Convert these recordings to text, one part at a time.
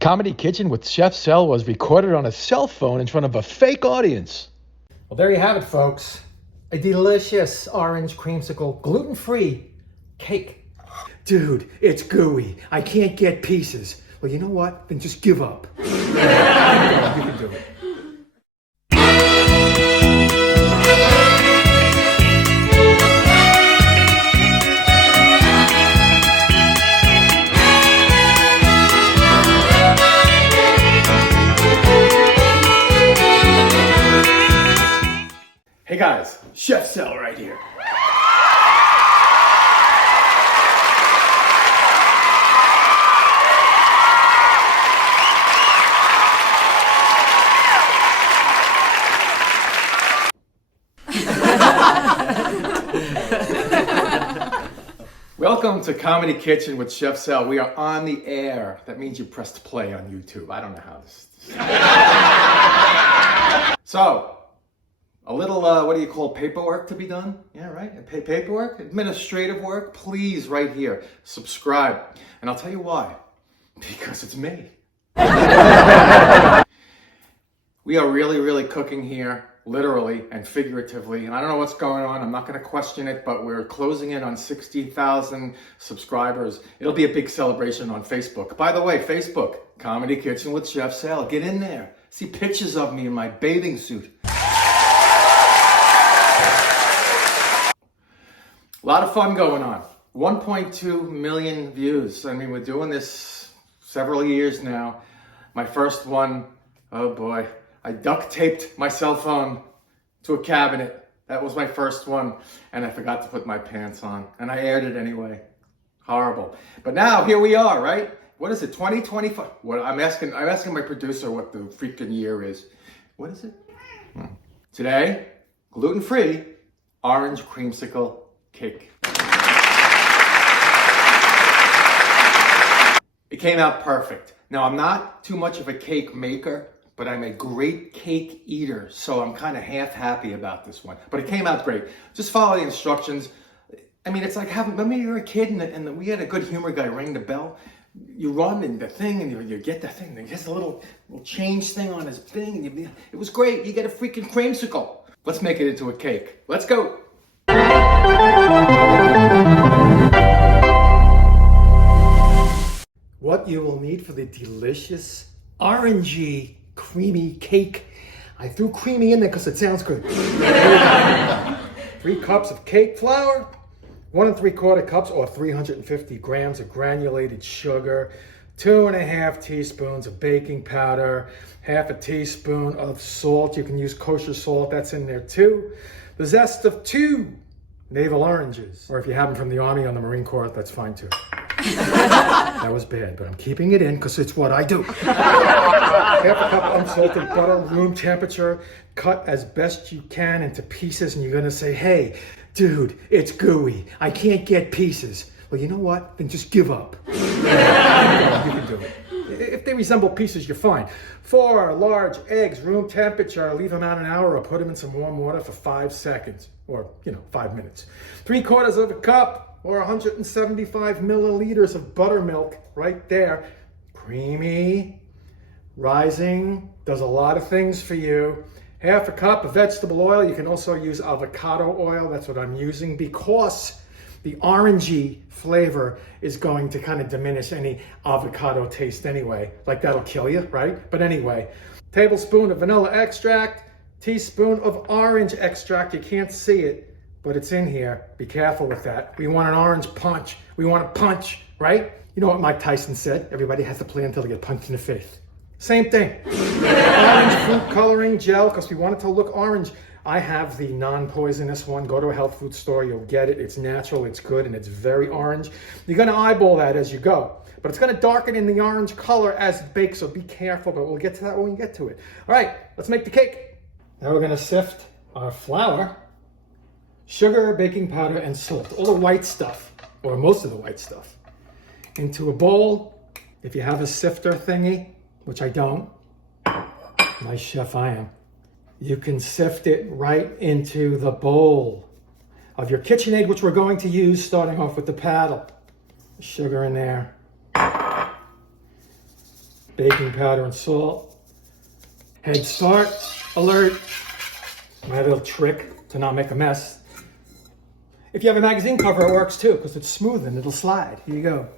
Comedy Kitchen with Chef Sel was recorded on a cell phone in front of a fake audience. Well, there you have it, folks. A delicious orange creamsicle, gluten-free cake. Dude, it's gooey. I can't get pieces. Well, you know what? Then just give up. You can do it. Hey guys, Chef Sel right here. Welcome to Comedy Kitchen with Chef Sel. We are on the air. That means you pressed play on YouTube. I don't know how this So, a little, what do you call paperwork to be done? Yeah, right? Paperwork? Administrative work? Please, right here, subscribe. And I'll tell you why. Because it's me. We are really cooking here, literally and figuratively. And I don't know what's going on. I'm not going to question it, but we're closing in on 60,000 subscribers. It'll be a big celebration on Facebook. By the way, Facebook, Comedy Kitchen with Chef Sel. Get in there. See pictures of me in my bathing suit. A lot of fun going on. 1.2 million views. I mean, we're doing this several years now. My first one, oh boy, I duct taped my cell phone to a cabinet. That was my first one. And I forgot to put my pants on. And I aired it anyway. Horrible. But now, here we are, right? What is it, 2025? What, I'm asking my producer what the freaking year is. What is it? Today, gluten-free orange creamsicle cake. It came out perfect. Now, I'm not too much of a cake maker, but I'm a great cake eater, so I'm kind of half happy about this one. But it came out great. Just follow the instructions. I mean, it's like remember you were a kid and we had a good humor guy ring the bell. You run in the thing and you get the thing. He has a little change thing on his thing. And it was great. You get a freaking creamsicle. Let's make it into a cake. Let's go. What you will need for the delicious, orangey, creamy cake. I threw creamy in there because it sounds good. 3 cups of cake flour, 1 3/4 cups or 350 grams of granulated sugar, 2.5 teaspoons of baking powder, 1/2 teaspoon of salt. You can use kosher salt, that's in there too. The zest of 2 navel oranges, or if you have them from the Army or the Marine Corps, that's fine too. That was bad, but I'm keeping it in because it's what I do. 1/2 cup unsalted butter, room temperature, cut as best you can into pieces, and you're gonna say, hey, dude, it's gooey. I can't get pieces. Well, you know what? Then just give up. You can do it. If they resemble pieces, you're fine. 4 large eggs, room temperature. Leave them out an hour or put them in some warm water for 5 seconds, or 5 minutes. 3/4 cup or 175 milliliters of buttermilk, right there. Creamy, rising, does a lot of things for you. 1/2 cup of vegetable oil. You can also use avocado oil. That's what I'm using because the orangey flavor is going to kind of diminish any avocado taste anyway. Like that'll kill you, right? But anyway, tablespoon of vanilla extract, teaspoon of orange extract. You can't see it, but it's in here. Be careful with that. We want an orange punch. We want a punch, right? You know what Mike Tyson said? Everybody has to play until they get punched in the face. Same thing. Orange food coloring gel, because we want it to look orange. I have the non-poisonous one. Go to a health food store, you'll get it. It's natural, it's good, and it's very orange. You're gonna eyeball that as you go. But it's gonna darken in the orange color as it bakes, so be careful, but we'll get to that when we get to it. All right, let's make the cake. Now we're gonna sift our flour, sugar, baking powder, and salt. All the white stuff, or most of the white stuff, into a bowl. If you have a sifter thingy, which I don't, nice chef I am, you can sift it right into the bowl of your KitchenAid, which we're going to use, starting off with the paddle. Sugar in there. baking powder and salt. Head start, alert. My little trick to not make a mess. If you have a magazine cover, it works too, because it's smooth and it'll slide. Here you go.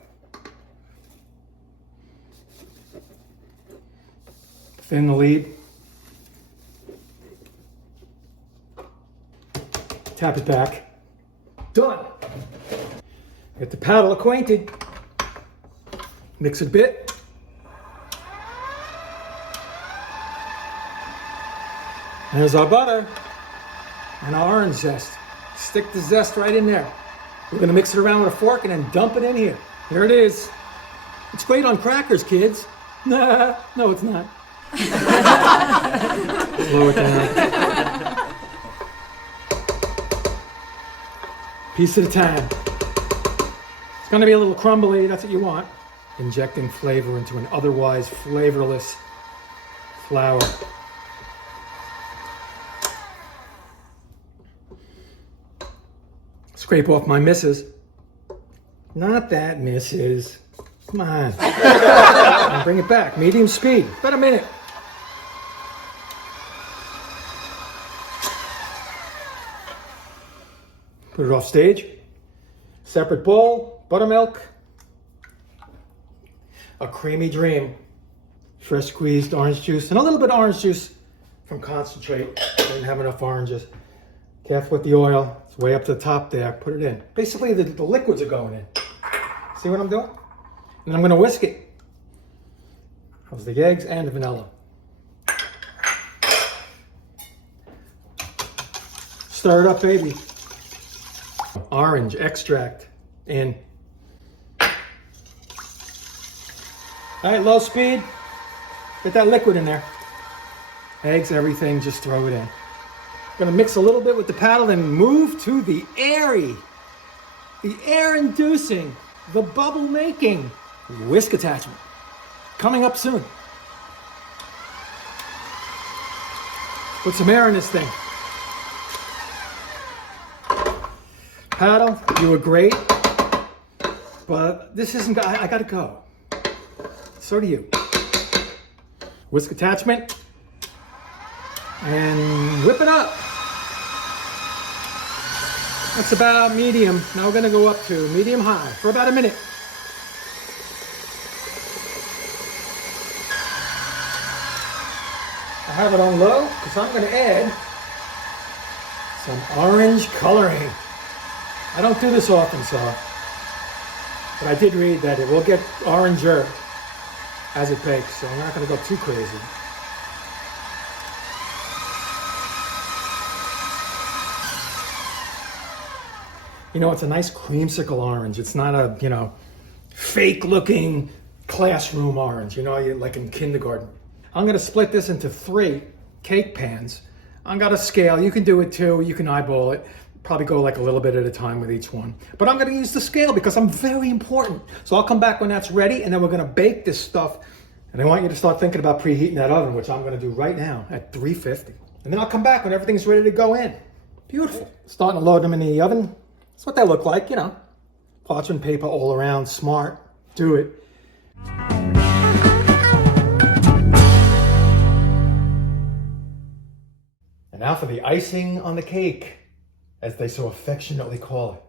Thin the lead. Tap it back. Done. Get the paddle acquainted. Mix it a bit. There's our butter and our orange zest. Stick the zest right in there. We're gonna mix it around with a fork and then dump it in here. There it is. It's great on crackers, kids. Nah, no, it's not. Slow it down. Piece at a time. It's gonna be a little crumbly, that's what you want. Injecting flavor into an otherwise flavorless flour. Scrape off my misses. Not that misses. Come on. And bring it back. Medium speed. About a minute. Put it off stage. Separate bowl, buttermilk. A creamy dream. Fresh squeezed orange juice and a little bit of orange juice from concentrate. Didn't have enough oranges. Careful with the oil. It's way up to the top there. Put it in. Basically, the liquids are going in. See what I'm doing? And I'm going to whisk it. How's the eggs and the vanilla? Stir it up, baby. Orange extract in. All right, low speed. Get that liquid in there. Eggs, everything, just throw it in. Gonna mix a little bit with the paddle and move to the airy, the air-inducing, the bubble-making whisk attachment. Coming up soon. Put some air in this thing. Paddle, you were great, but this isn't, I gotta go. So do you. Whisk attachment, and whip it up. That's about medium. Now we're gonna go up to medium high for about a minute. I have it on low because I'm gonna add some orange coloring. I don't do this often, so, but I did read that it will get oranger as it bakes, so I'm not gonna go too crazy. You know, it's a nice creamsicle orange. It's not a, fake looking classroom orange, like in kindergarten. I'm gonna split this into 3 cake pans. I got a scale. You can do it too. You can eyeball it. Probably go like a little bit at a time with each one. But I'm gonna use the scale because I'm very important. So I'll come back when that's ready and then we're gonna bake this stuff. And I want you to start thinking about preheating that oven, which I'm gonna do right now at 350. And then I'll come back when everything's ready to go in. Beautiful. Starting to load them in the oven. That's what they look like, Parchment paper all around, smart. Do it. And now for the icing on the cake, as they so affectionately call it.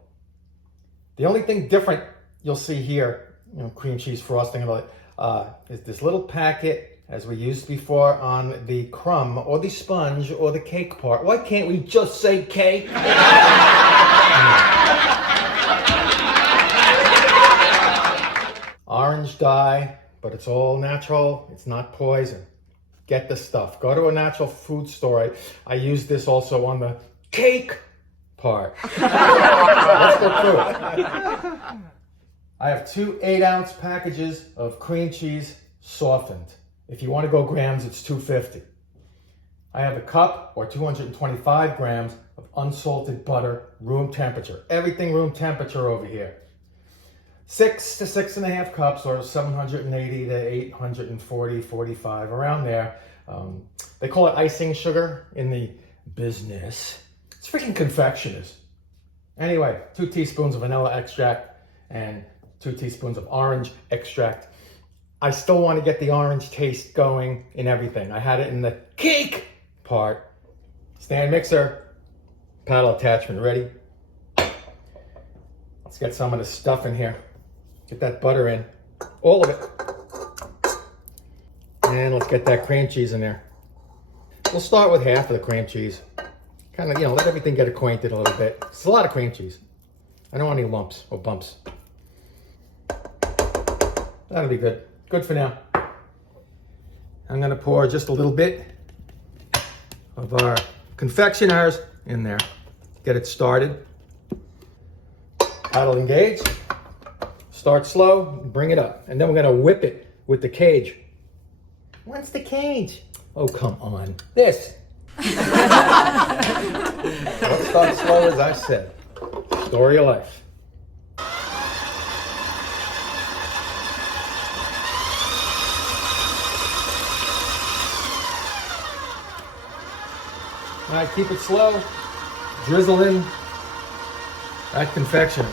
The only thing different you'll see here, cream cheese frosting and all that, is this little packet, as we used before on the crumb or the sponge or the cake part. Why can't we just say cake? Orange dye, but it's all natural. It's not poison. Get the stuff. Go to a natural food store. I use this also on the cake part. Let's go through it. I have 2 8-ounce packages of cream cheese softened. If you want to go grams, it's 250. I have a cup or 225 grams of unsalted butter, room temperature. Everything room temperature over here. 6 to 6.5 cups, or 780 to 840, 45, around there. They call it icing sugar in the business. It's freaking confectioners. Anyway, 2 teaspoons of vanilla extract and 2 teaspoons of orange extract. I still want to get the orange taste going in everything. I had it in the cake part. Stand mixer, paddle attachment ready. Let's get some of the stuff in here. Get that butter in, all of it. And let's get that cream cheese in there. We'll start with half of the cream cheese. Kind of, let everything get acquainted a little bit. It's a lot of cream cheese. I don't want any lumps or bumps. That'll be good. Good for now. I'm gonna pour just a little bit of our confectioners in there. Get it started. Paddle engage. Start slow, bring it up. And then we're gonna whip it with the cage. What's the cage? Oh, come on. This. Let's start slow, as I said. Story of life. All right, keep it slow. Drizzle in that confection.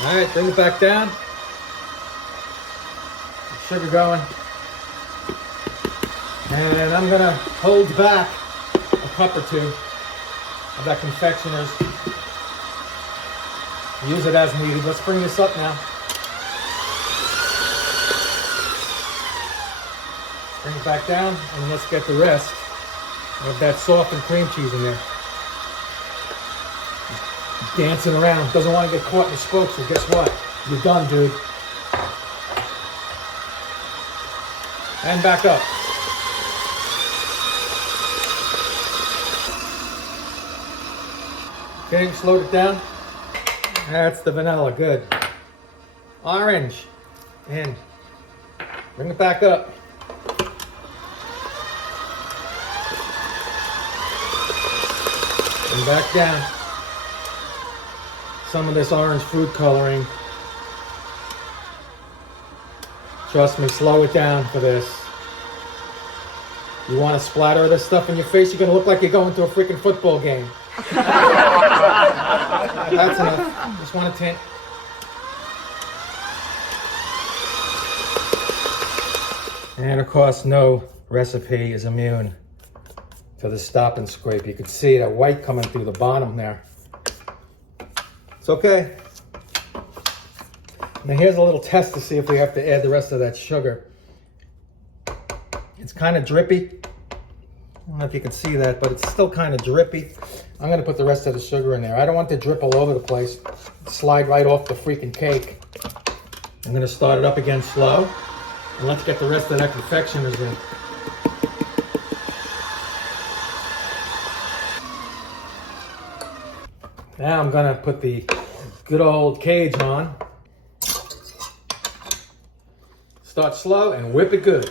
All right, bring it back down. Sugar going. And I'm gonna hold back a cup or two of that confectioners. Use it as needed. Let's bring this up now. Bring it back down and let's get the rest of that softened cream cheese in there. Dancing around, doesn't want to get caught in the spokes, so guess what? You're done, dude. And back up. Okay, slowed it down. That's the vanilla, good. Orange, in. Bring it back up. And back down. Some of this orange food coloring. Trust me, slow it down for this. You want to splatter this stuff in your face, you're going to look like you're going to a freaking football game. That's enough. Just want a tint. And of course, no recipe is immune to the stop and scrape. You can see that white coming through the bottom there. It's okay. Now here's a little test to see if we have to add the rest of that sugar. It's kind of drippy. I don't know if you can see that, but it's still kind of drippy. I'm gonna put the rest of the sugar in there. I don't want it to drip all over the place. Slide right off the freaking cake. I'm gonna start it up again slow. And let's get the rest of that confectioners in. Now I'm gonna put the good old cage on. Start slow and whip it good.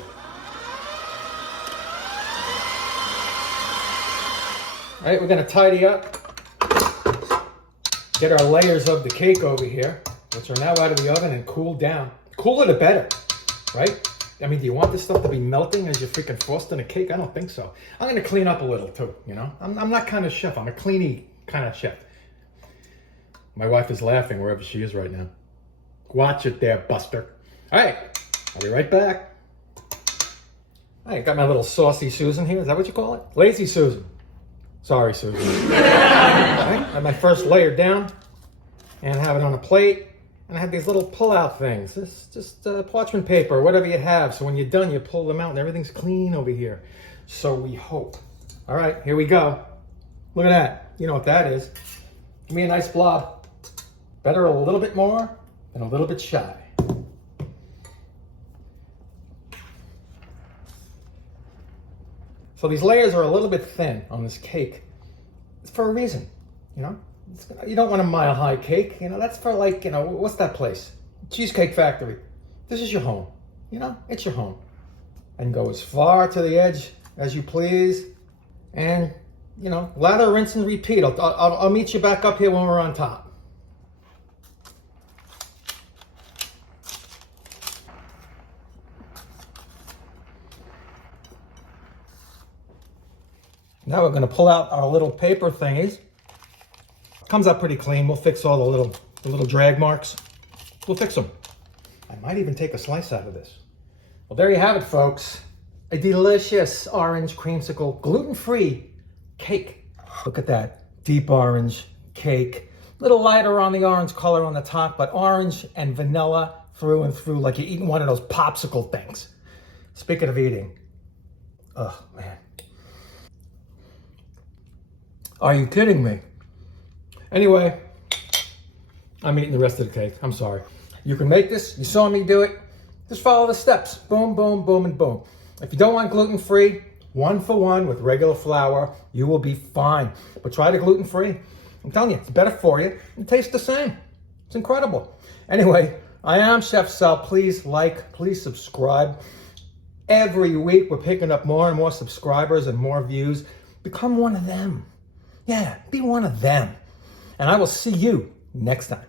All right, we're gonna tidy up. Get our layers of the cake over here, which are now out of the oven and cooled down. Cooler the better, right? I mean, do you want this stuff to be melting as you're freaking frosting a cake? I don't think so. I'm gonna clean up a little too, you know? I'm that kind of chef. I'm a cleany kind of chef. My wife is laughing wherever she is right now. Watch it there, Buster. All right, I'll be right back. All right, got my little saucy Susan here. Is that what you call it? Lazy Susan. Sorry, Susan. All right, I have my first layer down and have it on a plate. And I have these little pull-out things. This just parchment paper, whatever you have. So when you're done, you pull them out and everything's clean over here. So we hope. All right, here we go. Look at that. You know what that is. Give me a nice blob. Better a little bit more than a little bit shy. So these layers are a little bit thin on this cake. It's for a reason, you know? You don't want a mile-high cake, you know? That's for like, you know, what's that place? Cheesecake Factory. This is your home, you know? It's your home. And go as far to the edge as you please. And, you know, lather, rinse, and repeat. I'll meet you back up here when we're on top. Now we're going to pull out our little paper thingies. Comes out pretty clean. We'll fix all the little drag marks. We'll fix them. I might even take a slice out of this. Well, there you have it, folks. A delicious orange creamsicle, gluten-free cake. Look at that, deep orange cake. A little lighter on the orange color on the top, but orange and vanilla through and through, like you're eating one of those popsicle things. Speaking of eating, oh man. Are you kidding me? Anyway, I'm eating the rest of the cake. I'm sorry. You can make this. You saw me do it. Just follow the steps. Boom, boom, boom, and boom. If you don't want gluten-free, 1-for-1 with regular flour, you will be fine. But try the gluten-free. I'm telling you, it's better for you. It tastes the same. It's incredible. Anyway, I am Chef Sal. Please like, please subscribe. Every week, we're picking up more and more subscribers and more views. Become one of them. Yeah, be one of them. And I will see you next time.